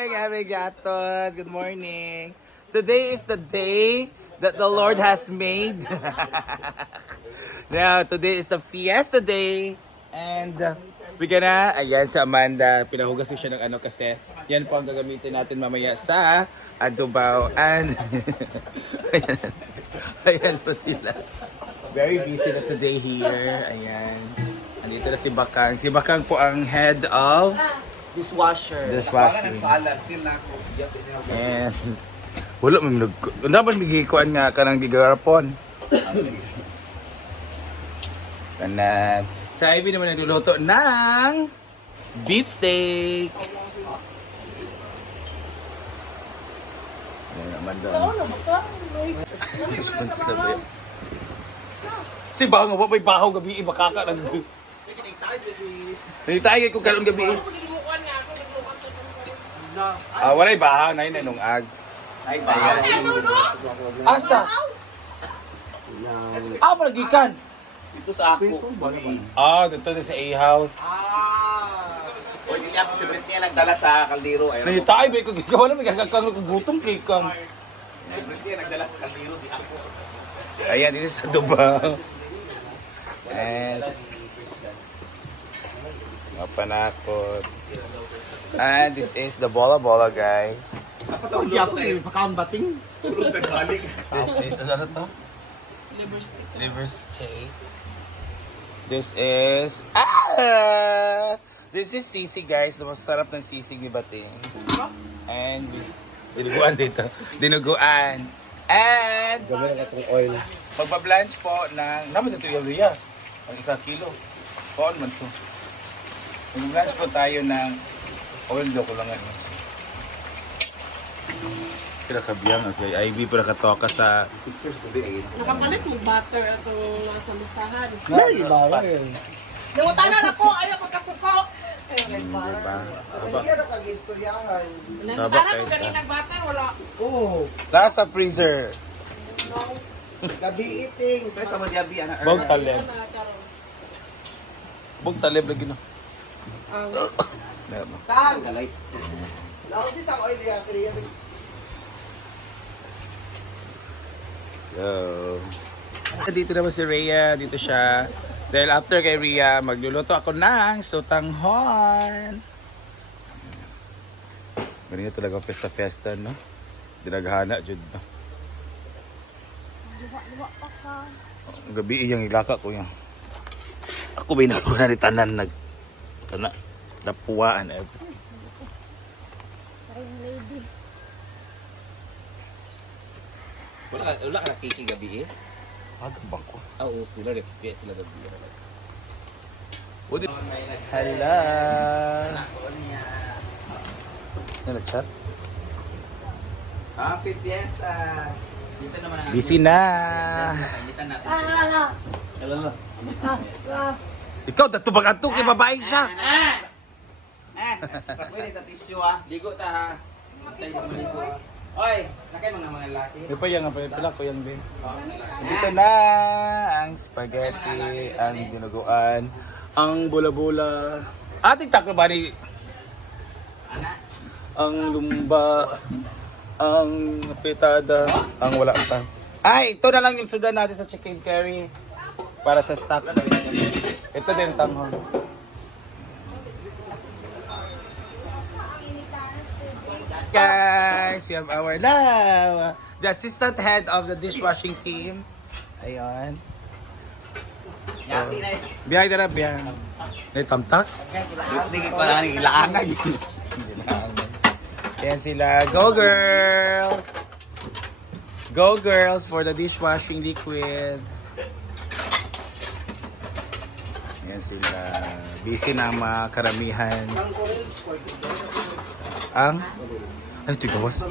mga arigato. Good morning. Today is the day that the Lord has made. Now, today is the fiesta day. And we gonna, ayan si Amanda, pinahugas ko siya ng ano kasi yan po ang gagamitin natin mamaya sa adobaw. And ayan po sila. Very busy na today here. Ayan. Andito na si Bakang. Si Bakang po ang head of Dishwasher. And wala man dapat nagikuan nga kanang gigarapon. Kanat. Sa Ivy naman nagluluto ng beef steak. Ayan naman daw. Responsible. Si Bango, may bahaw gabi, makaka lang. Nagtagay ko karon gabi. Walay bahaw na yun nung ag. Ay, bahaw. Asa? Malagikan. Ito sa ako. Dito na sa A-house. O, hindi ako si Britney nagdala sa kaldero. Ayun. Nagtagay ba ko gagawa na may gagakang gutom kay kang. Si Britney nagdala sa kaldero, di ako. Ayan, this is adobo. And mapanakot. And this is the bola-bola, guys. Hindi ako eh, pakaon bating. This is, ano to? Liver steak. This is, this is sisig, guys. Masarap ng sisig ni Bating. And, dinuguan dito. Dinuguan. And, Gawin na itong oil. magbablanch po ng, naman dito yung Ria. Ang 1 kilo. Paon man to. Magbablanch po tayo ng oil do ko lang ano. Pinakabiyang si Ivy pinakatoka sa Nakapalit mo butter atong nasa listahan. Ay, bawal eh. Nangutan na ko, ayaw magkasuko. Ayaw guys, butter. diba? Kaya kag-istoryahan. Nangutan na ko ganun butter, wala. Oo. Nasa freezer. No. Gabi eating. Stress mo diabi ana. Bog talib. Na, karon. Bog talib lagi no. Ang Meron mo. Kang galay. Nausi sa oil ya kriya. Let's go. Dito naman si Rhea. Dito siya. Dahil after kay Rhea, magluluto ako ng sotanghon. Ganyan talaga pesta-festa, no? Dinaghana, Jud, no? Ang gabi iyang ilaka ko yan. Ako ba ko na ni tanan napuwaan. Wala ka kiki gabi eh. Agabang ko. Oo, sila rin. Kaya sila gabi. Hello. Ano nag-chat? Happy Fiesta. Dito naman ang Busy na. kainitan natin. Hello. Ikaw, dato bang ato kay babaeng siya? Pwede sa tissue ah. Ligo ta ha. Tayo sa maligo. Oy, nakay mga lalaki. May pa yan, pala ko yan din. Oh, lalaki. Dito na ang spaghetti, ang dinuguan, ang bula-bula. Ating taklo ba ni Ana. ang lumba, ang pitada, ang wala pa. Ay, ito na lang yung sudan natin sa chicken curry para sa stock. Ito din tanghon. Guys, we have our love, the assistant head of the dishwashing team. Ayun. So, biyay na biyay. May tamtax? Hindi ko na ilaanag. Yan sila. Go girls! Go girls for the dishwashing liquid. Yan sila. Busy na ang mga karamihan. Ang? Ay, ito gawas.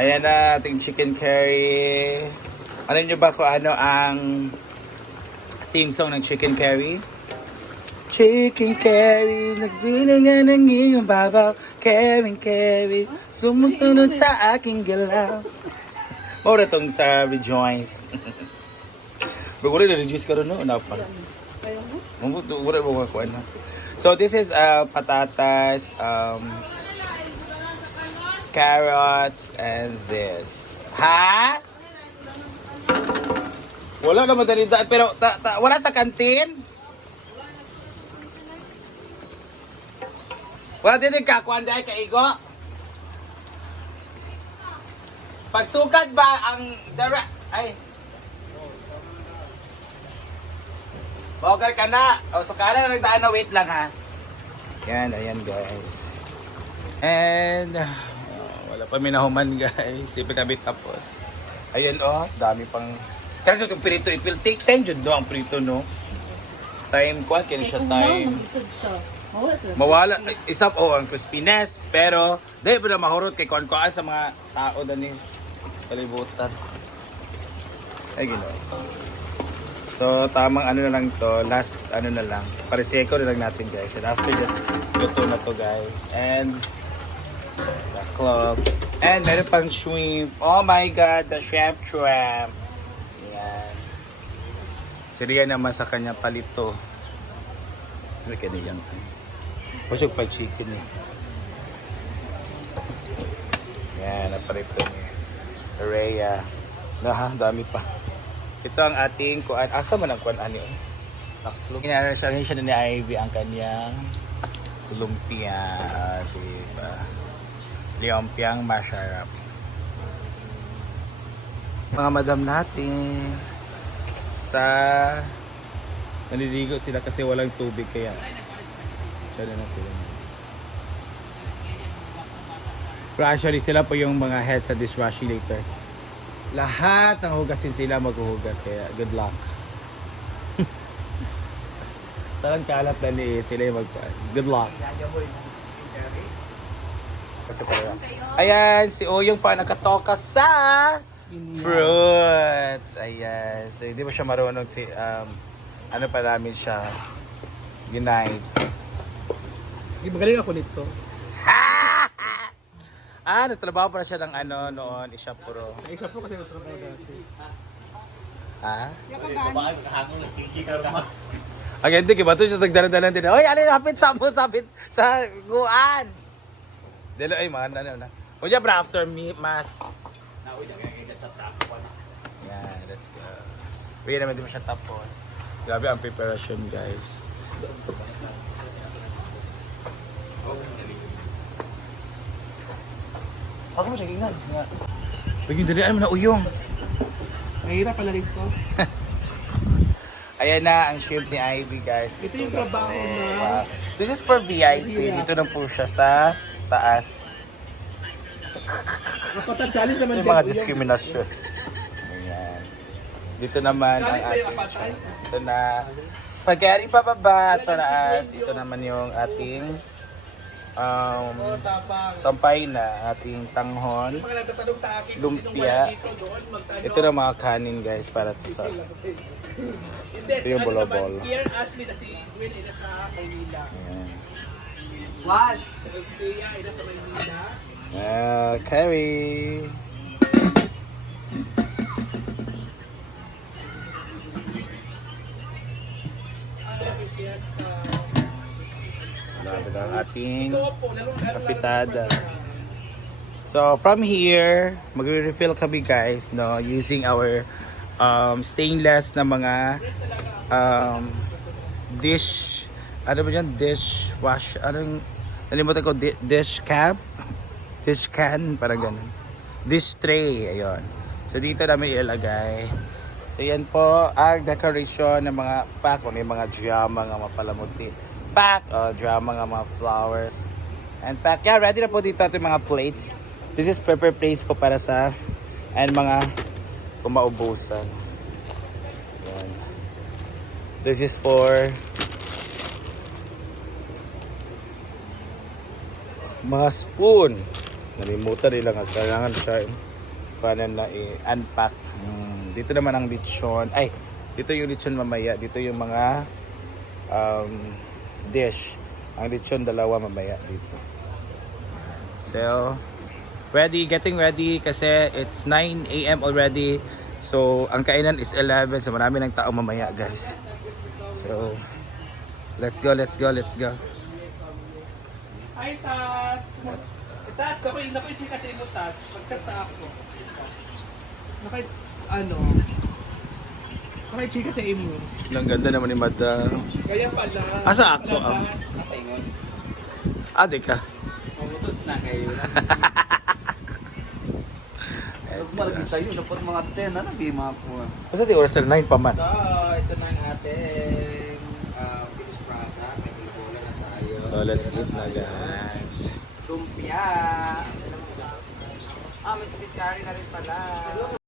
Ayan na ating chicken curry. Alam nyo ba kung ano ang theme song ng chicken curry? Chicken curry, nagbinangan ng iyong babaw. Carry, sumusunod sa aking galaw. Maura tong sa Rejoice. Baguri na reduce ka rin no? Una pa. Mambo Wala mo makuha na. So this is patatas, carrots, and this. Ha? Wala naman dali pero wala sa kantin? Wala din kakuan dahil kaigo? Pagsugad ba ang ay Bogar ka na. O, so kana na nagdaan na, wait lang ha. Yan, ayan guys. And, wala pa minahuman guys. Sipin kami tapos. Ayan dami pang. Kaya yung prito, it will take time dyan do ang prito, no? Time, kuwan, kaya siya time. Mawala, isa ang crispiness. Pero, dahil pa na mahurot kay kuwan sa mga tao na ni. Sa kalibutan. Ay, gano'n. So, tamang ano na lang to, last ano na lang, pariseko na lang natin guys. And after that, luto na to guys. And, the clove. And meron pang shrimp. Oh my God, the shrimp. Yan. Si Rian naman sa kanya palito. Ano ka niyan? What's yung fried chicken niya? Yan, naparito niya. Rhea. Dami pa. Ito ang ating kuan. Asa man ang kuan ani? Inarasyahin siya ni Ivy ang kanyang lumpia. Diba? Lumpiang masarap. Mga madam natin sa naliligo sila kasi walang tubig kaya siya na sila. Pero actually sila po yung mga head sa dishwashing later. Lahat ng hugasin sila maghuhugas kaya good luck. Talang kalat na ni sila yung magpaan. Good luck. Ayan, si Oyong pa nakatoka sa fruits. Ayan. So hindi mo siya marunong ano pa namin siya ginay. Magaling ako nito. Nagtrabaho pa na siya ng ano noon, Isha Puro. Isa po kasi nagtrabaho dati. Ha? Again, di ba ito siya nagdala-dalan din. Oy, ano yung hapit sa mo, sapit sa guan. Dilo, ay, man, ano na. Kuya, bra, after me, mas. Yan, let's go. Pwede naman di mo siya tapos. Grabe ang preparation, guys. Ako mo siya gingan. Paging dalian mo na uyong. Mahirap pala rito. Ayan na ang shrimp ni Ivy, guys. Ito yung trabaho na. This is for VIP. Dito na po siya sa taas. Napata-challenge naman Yung mga diskriminasyon. Ayan. Dito naman ang ating ito na spaghetti pababa. Ito na ito naman yung ating sampay na ating tanghon, lumpia. Ito na mga kanin guys para to sa ito yung bolobolo. Curry. Ito ang ating kapitada. So from here, magre-refill kami guys, no, using our stainless na mga dish, ano ba yan? Dish wash, anong nalimutan ko, dish cap, dish can, parang ganun. Dish tray, ayun. So dito namin ilalagay. So yan po ang decoration ng mga pack, may mga drama nga mapalamuti. Pack, drama nga mga flowers. And pack, yeah, ready na po dito ating mga plates. This is prepare plates po para sa and mga kumaubusan. Yan. This is for mga spoon. Nalimutan nila nga kailangan siya paano na i-unpack. Dito naman ang lechon. Ay, dito yung lechon mamaya. Dito yung mga dish. Ang lechon dalawa mamaya dito. So, getting ready kasi it's 9 AM already. So, ang kainan is 11. So, marami ng tao mamaya guys. So, Let's go, let's go, let's go. Hi, Tat! Tat, nakoy chika sa imo, Tat. Mag-chat na ako. Nakay, nakay chika sa imo. Ang ganda naman ni Madam. Kaya pala. Asa ako? Sa paingon. Ade ka. Mamutos na kayo. Mas malagi sa'yo, dapat mga 10 na di makakuha. Basta di oras na 9 pa man. So, ito na ang ating finished product. May bulgola na tayo. So, let's eat na, guys. Lumpia. May chicken curry na rin pala.